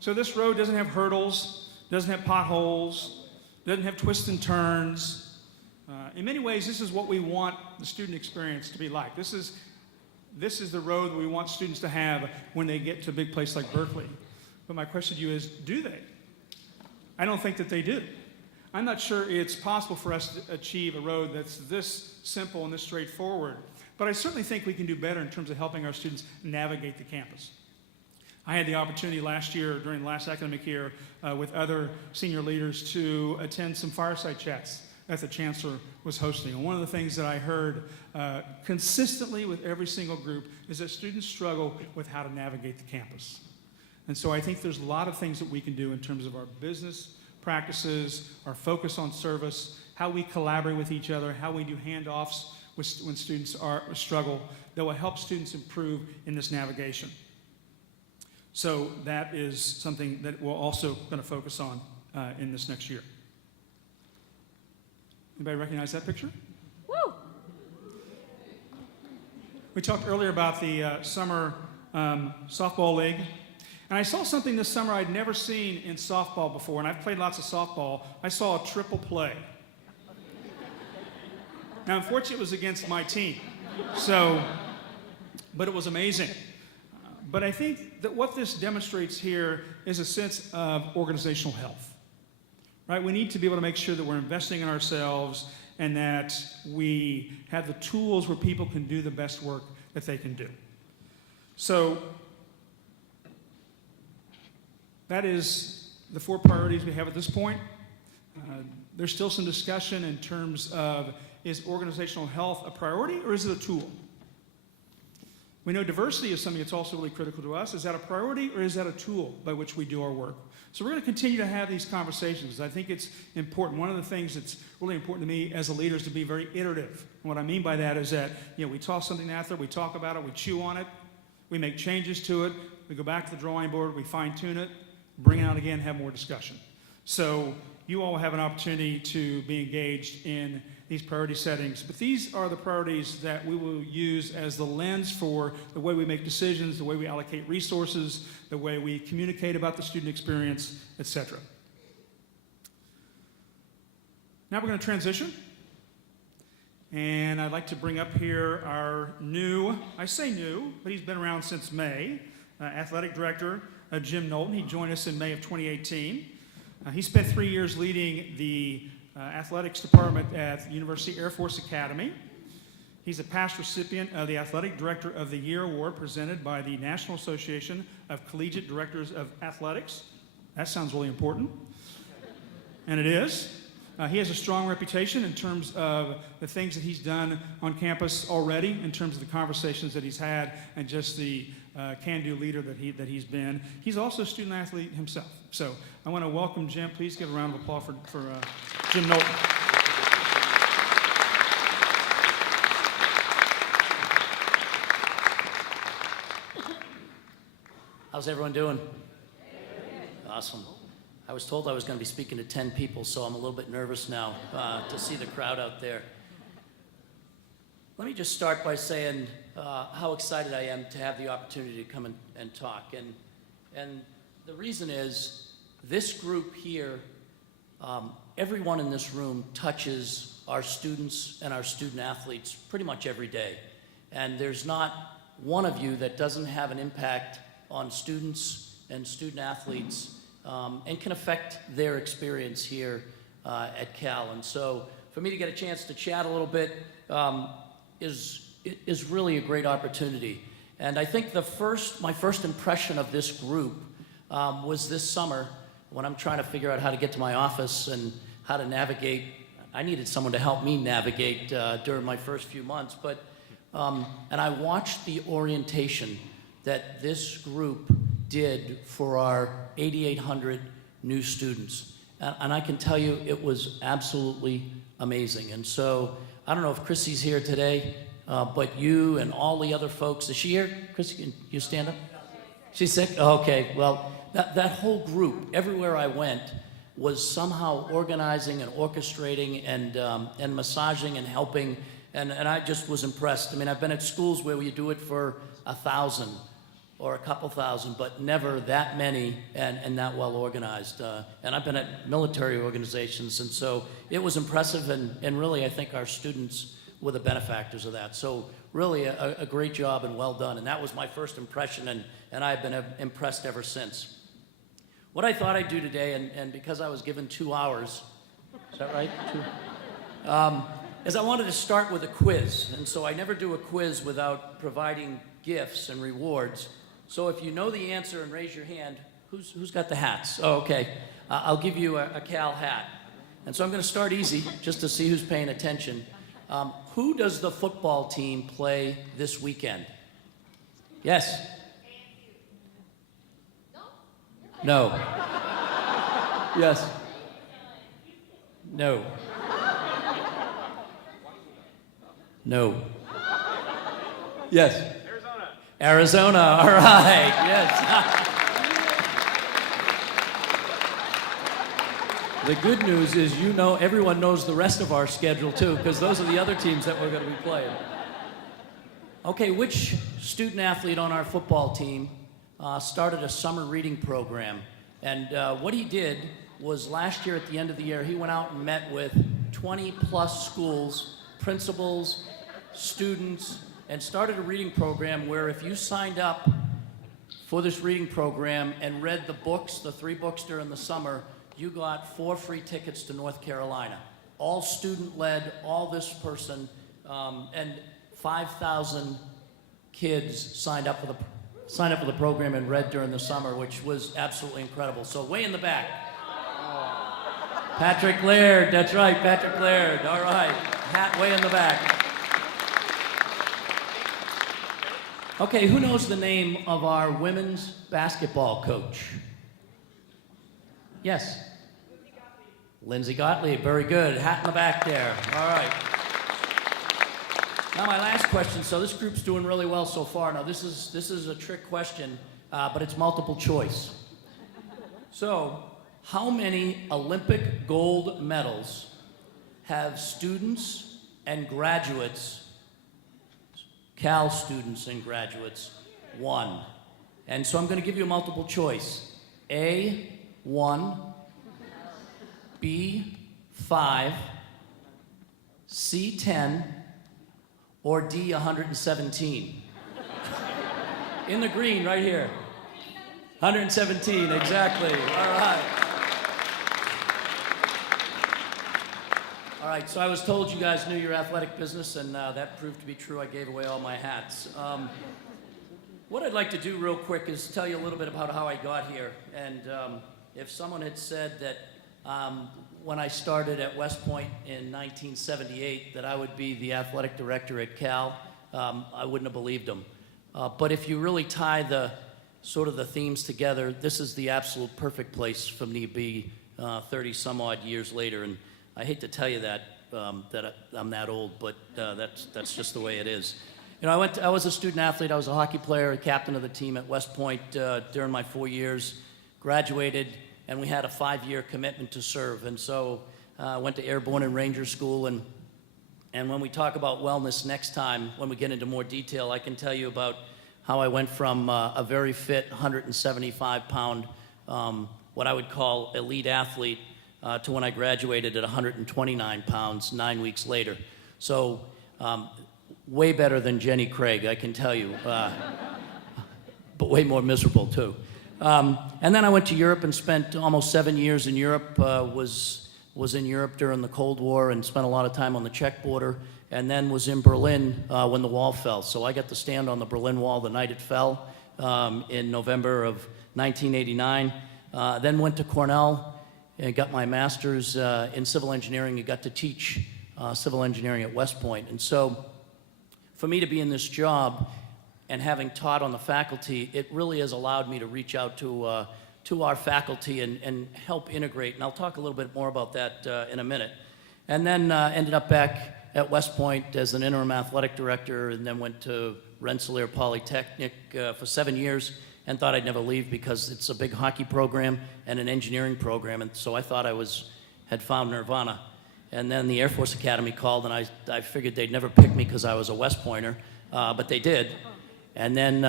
So this road doesn't have hurdles, doesn't have potholes, doesn't have twists and turns. In many ways, this is what we want the student experience to be like. This is the road that we want students to have when they get to a big place like Berkeley. But my question to you is, do they? I don't think that they do. I'm not sure it's possible for us to achieve a road that's this simple and this straightforward. But I certainly think we can do better in terms of helping our students navigate the campus. I had the opportunity last year, during the last academic year, with other senior leaders to attend some fireside chats that the chancellor was hosting. And one of the things that I heard consistently with every single group is that students struggle with how to navigate the campus. And so I think there's a lot of things that we can do in terms of our business practices, our focus on service, how we collaborate with each other, how we do handoffs when students struggle, that will help students improve in this navigation. So that is something that we're also going to focus on in this next year. Anybody recognize that picture? Woo! We talked earlier about the summer softball league. And I saw something this summer I'd never seen in softball before, and I've played lots of softball. I saw a triple play. Now, unfortunately, it was against my team, but it was amazing. But I think that what this demonstrates here is a sense of organizational health, right? We need to be able to make sure that we're investing in ourselves and that we have the tools where people can do the best work that they can do. So that is the 4 priorities we have at this point. There's still some discussion in terms of, is organizational health a priority or is it a tool? We know diversity is something that's also really critical to us. Is that a priority or is that a tool by which we do our work? So we're going to continue to have these conversations. I think it's important. One of the things that's really important to me as a leader is to be very iterative. And what I mean by that is that, we toss something out there, we talk about it, we chew on it, we make changes to it, we go back to the drawing board, we fine-tune it, bring it out again, have more discussion. So you all have an opportunity to be engaged in these priority settings. But these are the priorities that we will use as the lens for the way we make decisions, the way we allocate resources, the way we communicate about the student experience, etc. Now we're going to transition. And I'd like to bring up here our new, I say new, but he's been around since May, athletic director, Jim Knowlton. He joined us in May of 2018. He spent 3 years leading the athletics department at the University Air Force Academy. He's a past recipient of the Athletic Director of the Year Award presented by the National Association of Collegiate Directors of Athletics. That sounds really important. And it is. He has a strong reputation in terms of the things that he's done on campus already, in terms of the conversations that he's had, and just the can-do leader that he's been. He's also a student athlete himself. So I want to welcome Jim. Please give a round of applause for Jim Knowlton. How's everyone doing? Awesome. I was told I was going to be speaking to 10 people, so I'm a little bit nervous now to see the crowd out there. Let me just start by saying how excited I am to have the opportunity to come and talk. And the reason is, this group here, everyone in this room touches our students and our student athletes pretty much every day. And there's not one of you that doesn't have an impact on students and student athletes and can affect their experience here at Cal. And so for me to get a chance to chat a little bit is really a great opportunity. And I think my first impression of this group was this summer when I'm trying to figure out how to get to my office and how to navigate. I needed someone to help me navigate during my first few months. And I watched the orientation that this group did for our 8,800 new students. And I can tell you it was absolutely amazing. And so I don't know if Chrissy's here today, but you and all the other folks, is she here? Chrissy, can you stand up? She's sick? Oh, okay, well, that whole group, everywhere I went, was somehow organizing and orchestrating and massaging and helping, and I just was impressed. I mean, I've been at schools where you do it for 1,000. or a couple thousand, but never that many and that well organized. And I've been at military organizations, and so it was impressive, and really I think our students were the benefactors of that. So really a great job and well done. And that was my first impression, and I've been impressed ever since. What I thought I'd do today, and because I was given 2 hours, is that right? Is I wanted to start with a quiz. And so I never do a quiz without providing gifts and rewards. So if you know the answer and raise your hand, who's got the hats? Oh, okay. I'll give you a Cal hat. And so I'm going to start easy, just to see who's paying attention. Who does the football team play this weekend? Yes? No. Yes? No. No. Yes? Arizona, all right, yes. The good news is everyone knows the rest of our schedule too, because those are the other teams that we're going to be playing. Okay, which student athlete on our football team started a summer reading program? And what he did was last year at the end of the year, he went out and met with 20 plus schools, principals, students, and started a reading program where if you signed up for this reading program and read the 3 books during the summer, you got 4 free tickets to North Carolina. All student-led, all this person, and 5,000 kids signed up for the program and read during the summer, which was absolutely incredible. So way in the back. Patrick Laird, that's right, Patrick Laird, all right. Hat way in the back. Okay, who knows the name of our women's basketball coach? Yes? Lindsay Gottlieb, very good. Hat in the back there. All right. Now my last question. So this group's doing really well so far. Now this is a trick question, but it's multiple choice. So how many Olympic gold medals have students and graduates, Cal students and graduates, won? And so I'm going to give you a multiple choice. A, 1, B, 5, C, 10, or D, 117. In the green right here. 117, exactly. All right. All right, so I was told you guys knew your athletic business, and that proved to be true. I gave away all my hats. What I'd like to do real quick is tell you a little bit about how I got here. And if someone had said that when I started at West Point in 1978 that I would be the athletic director at Cal, I wouldn't have believed them. But if you really tie the themes together, this is the absolute perfect place for me to be 30 some odd years later. And I hate to tell you that I'm that old, but that's just the way it is. You know, I was a student athlete. I was a hockey player, a captain of the team at West Point during my 4 years. Graduated, and we had a 5-year commitment to serve. And so I went to Airborne and Ranger School. And when we talk about wellness next time, when we get into more detail, I can tell you about how I went from a very fit 175-pound, what I would call elite athlete, to when I graduated at 129 pounds 9 weeks later. So way better than Jenny Craig, I can tell you, but way more miserable too. And then I went to Europe and spent almost 7 years in Europe, was in Europe during the Cold War and spent a lot of time on the Czech border, and then was in Berlin when the wall fell. So I got to stand on the Berlin Wall the night it fell in November of 1989. Then went to Cornell and got my master's in civil engineering and got to teach civil engineering at West Point. And so for me to be in this job and having taught on the faculty, it really has allowed me to reach out to our faculty and help integrate. And I'll talk a little bit more about that in a minute. And then ended up back at West Point as an interim athletic director, and then went to Rensselaer Polytechnic for 7 years, and thought I'd never leave because it's a big hockey program and an engineering program. And so I thought I had found nirvana. And then the Air Force Academy called, and I figured they'd never pick me because I was a West Pointer, but they did. And then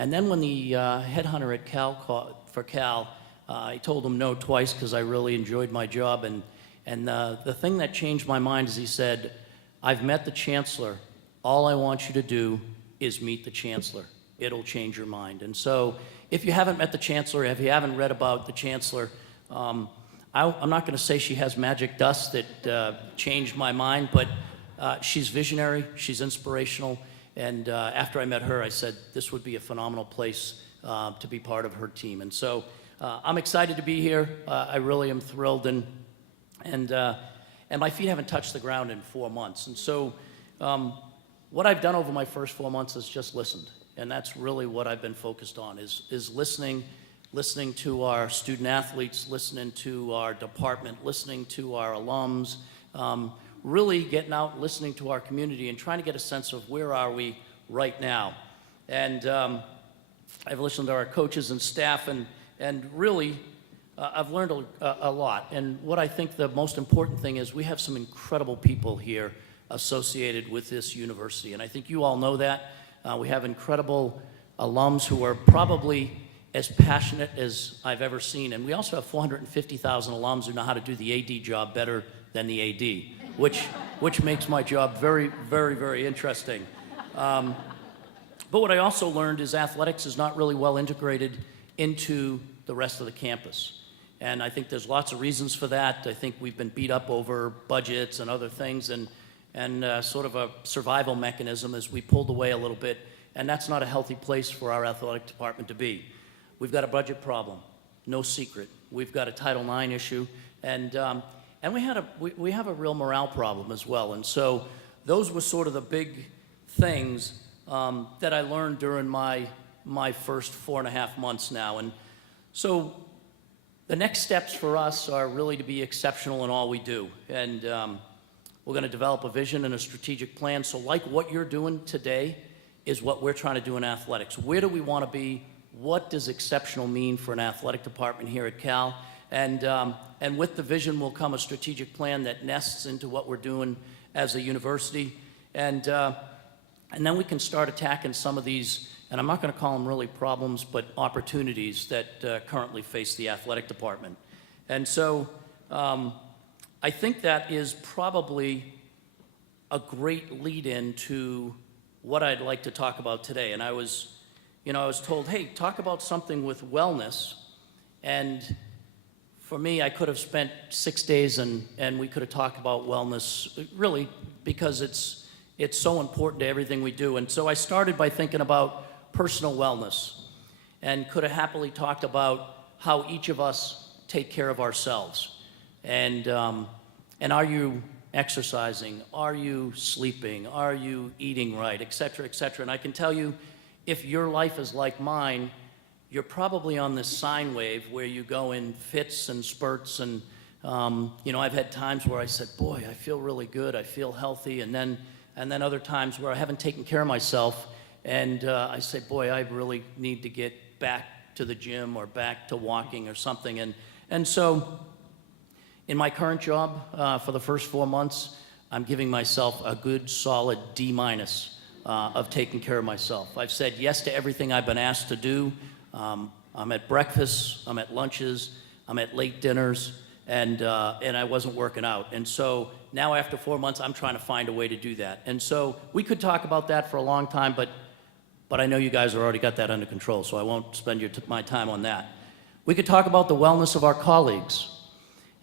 And then when the headhunter at Cal, I told him no twice because I really enjoyed my job. And the thing that changed my mind is he said, I've met the chancellor. All I want you to do is meet the chancellor. It'll change your mind. And so if you haven't met the chancellor, if you haven't read about the chancellor, I'm not going to say she has magic dust that changed my mind, but she's visionary, she's inspirational, and after I met her, I said this would be a phenomenal place to be part of her team. And so I'm excited to be here. I really am thrilled, and my feet haven't touched the ground in 4 months. And so what I've done over my first 4 months is just listened, and that's really what I've been focused on, is listening to our student athletes, listening to our department, listening to our alums, really getting out, listening to our community and trying to get a sense of where are we right now. And I've listened to our coaches and staff, and really I've learned a lot. And what I think the most important thing is we have some incredible people here associated with this university. And I think you all know that. We have incredible alums who are probably as passionate as I've ever seen. And we also have 450,000 alums who know how to do the AD job better than the AD, which makes my job very, very, very interesting. But what I also learned is athletics is not really well integrated into the rest of the campus. And I think there's lots of reasons for that. I think we've been beat up over budgets and other things, and sort of a survival mechanism as we pulled away a little bit. And that's not a healthy place for our athletic department to be. We've got a budget problem, no secret. We've got a Title IX issue, and we have a real morale problem as well. And so those were sort of the big things that I learned during my first 4.5 months now. And so the next steps for us are really to be exceptional in all we do. And we're going to develop a vision and a strategic plan. So like what you're doing today is what we're trying to do in athletics. Where do we want to be? What does exceptional mean for an athletic department here at Cal? And with the vision will come a strategic plan that nests into what we're doing as a university. And then we can start attacking some of these, and I'm not going to call them really problems, but opportunities that currently face the athletic department. And so I think that is probably a great lead-in to what I'd like to talk about today. And I was told, hey, talk about something with wellness. And for me, I could have spent 6 days and we could have talked about wellness, really, because it's so important to everything we do. And so I started by thinking about personal wellness, and could have happily talked about how each of us take care of ourselves. And are you exercising? Are you sleeping? Are you eating right? Et cetera, et cetera. And I can tell you, if your life is like mine, you're probably on this sine wave where you go in fits and spurts. And, I've had times where I said, boy, I feel really good. I feel healthy. And then other times where I haven't taken care of myself. And I say, boy, I really need to get back to the gym or back to walking or something. And so in my current job, for the first 4 months, I'm giving myself a good, solid D- of taking care of myself. I've said yes to everything I've been asked to do. I'm at breakfasts, I'm at lunches, I'm at late dinners, and I wasn't working out. And so now after 4 months, I'm trying to find a way to do that. And so we could talk about that for a long time, but I know you guys have already got that under control, so I won't spend my time on that. We could talk about the wellness of our colleagues.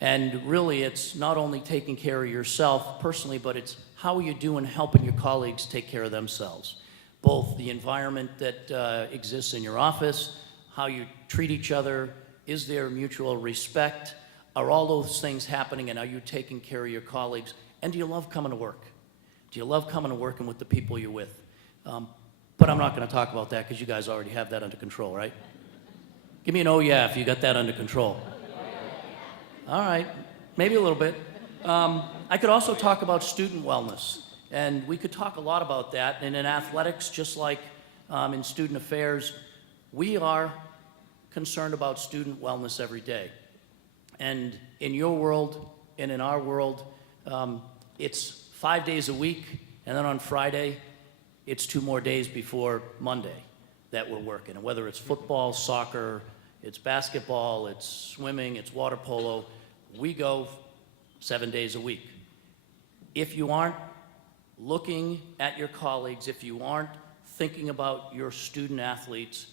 And really, it's not only taking care of yourself personally, but it's how are you doing helping your colleagues take care of themselves? Both the environment that exists in your office, how you treat each other, is there mutual respect? Are all those things happening, and are you taking care of your colleagues? And do you love coming to work? Do you love coming to work and with the people you're with? But I'm not going to talk about that because you guys already have that under control, right? Give me an oh yeah if you got that under control. All right, maybe a little bit. I could also talk about student wellness, and we could talk a lot about that. And in athletics, just like in student affairs, we are concerned about student wellness every day. And in your world and in our world, it's 5 days a week, and then on Friday, it's 2 more days before Monday. that we're working. And whether it's football, soccer, it's basketball, it's swimming, it's water polo, we go 7 days a week. If you aren't looking at your colleagues, if you aren't thinking about your student athletes,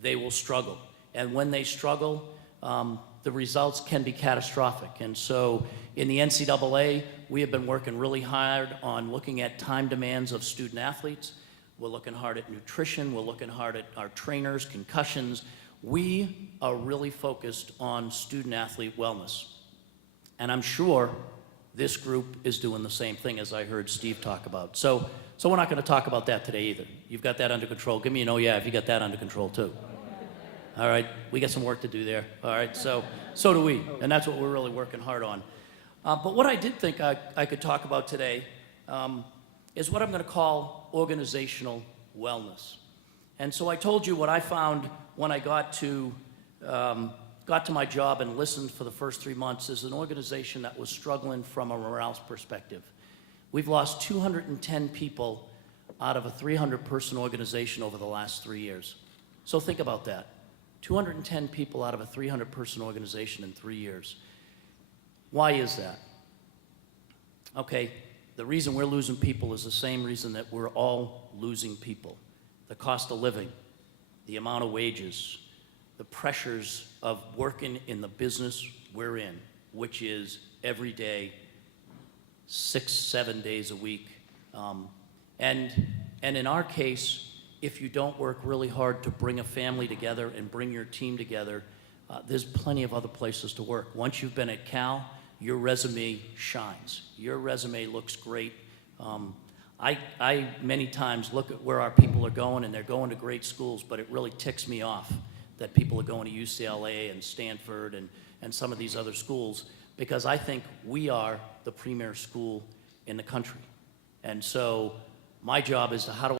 they will struggle. And when they struggle, the results can be catastrophic. And so in the NCAA, we have been working really hard on looking at time demands of student athletes. We're looking hard at nutrition. We're looking hard at our trainers, concussions. We are really focused on student athlete wellness. And I'm sure this group is doing the same thing, as I heard Steve talk about. So we're not going to talk about that today either. You've got that under control. Give me an oh yeah if you got that under control too. All right, we got some work to do there. All right, so do we, and that's what we're really working hard on. But what I did think I could talk about today is what I'm going to call organizational wellness. And so I told you what I found when I got to my job and listened for the first 3 months is an organization that was struggling from a morale perspective. We've lost 210 people out of a 300-person organization over the last 3 years. So think about that. 210 people out of a 300-person organization in 3 years. Why is that? Okay, the reason we're losing people is the same reason that we're all losing people. The cost of living, the amount of wages, the pressures of working in the business we're in, which is every day, 6-7 days a week. And in our case, if you don't work really hard to bring a family together and bring your team together, there's plenty of other places to work. Once you've been at Cal, your resume shines. Your resume looks great. I many times look at where our people are going, and they're going to great schools, but it really ticks me off that people are going to UCLA and Stanford and some of these other schools, because I think we are the premier school in the country. And so my job is to how do